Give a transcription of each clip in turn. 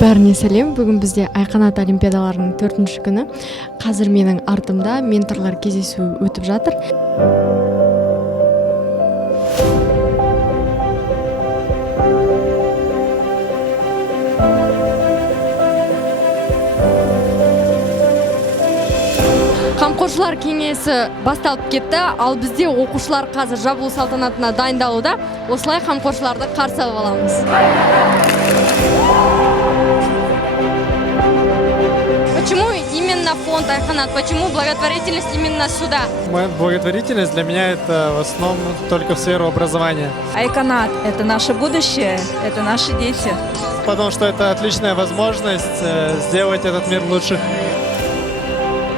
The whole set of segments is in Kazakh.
Бәріне сәлем. Бүгін бізде Айқанат олимпиадаларының 4-ші күні. Қазір менің артымда менторлар кездесуі өтіп жатыр. Қамқоршылар кеңесі басталып кетті, ал бізде оқушылар қазір жабылу салтанатына дайындалуда. Осылай қамқоршыларды қарсы алып аламыз. Почему именно фонд Айқанат? Почему благотворительность именно сюда? Благотворительность для меня это в основном только в сферу образования. Айканат – это наше будущее, это наши дети. Потому что это отличная возможность сделать этот мир лучше.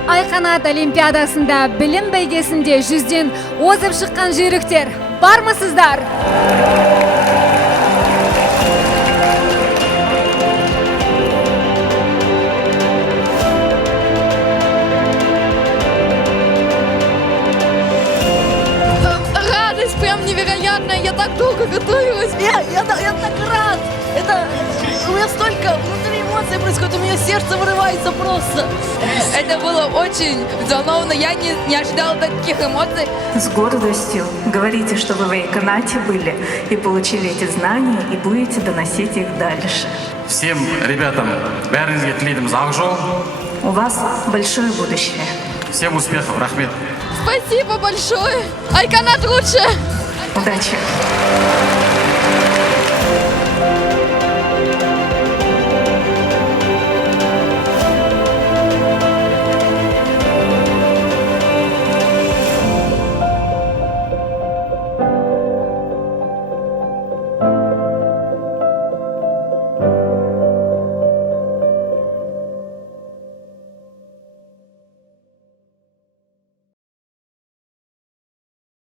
Айқанат олимпиадасында білім бәйгесінде 100-ден озып шыққан жүйріктер бармысыздар? Радость прям невероятная, я так долго готовилась. Я так рад! У меня столько внутри эмоций происходит, у меня сердце вырывается просто. Это было очень взволнованно, я не ожидала таких эмоций. С гордостью говорите, что вы в Айканате были и получили эти знания, и будете доносить их дальше. Всем ребятам, бәріңізге тілейтіміз ақ жол. У вас большое будущее. Всем успехов, рахмет. Спасибо большое. Айканат лучше. Удачи!